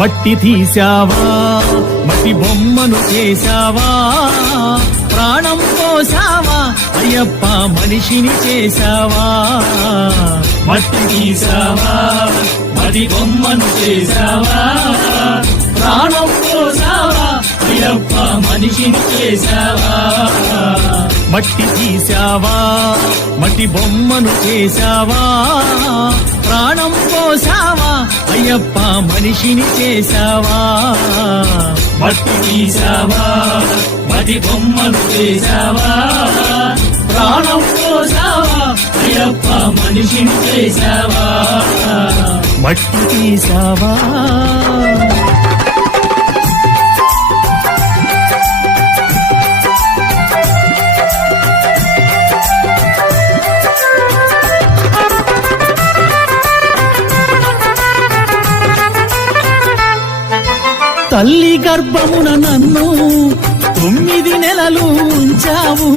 మట్టి తీసావా మట్టి బొమ్మను చేశావా ప్రాణం పోసావా అయ్యప్ప మనిషిని చేశావా మట్టి తీసావా మట్టి బొమ్మను చేశావా ప్రాణం పోసావా అయ్యప్ప మనిషిని చేశావా మట్టి తీసావా మట్టి బొమ్మను చేశావా ప్రాణం పోసావా అయ్యప్ప మనిషిని చేశావా మట్టి తీసావా మట్టి బొమ్మను చేశావా ప్రాణం పోసావా అయ్యప్ప మనిషిని చేశావా మట్టి తీసావా తల్లి గర్భమున నన్ను 9 నెలలు ఉంచావు